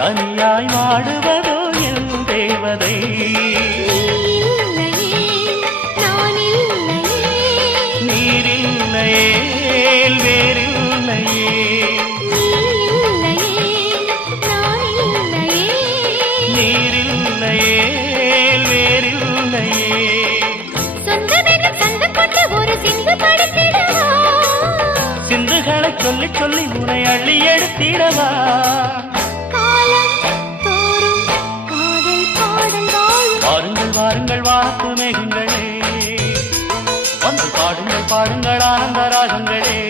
தனியாய் வாடுவதோ என் தேவதை. நீரில்லையே வேறில்லையே, நீரில்லையே வேறில்லையே. சிந்துகளை சொல்லி சொல்லி உனை அள்ளி எடுத்திடவா. வாருங்கள் வாருங்கள் வானத்து மேகங்களே, வந்து பாடுங்கள் பாடுங்கள் ஆனந்த ராகங்களே.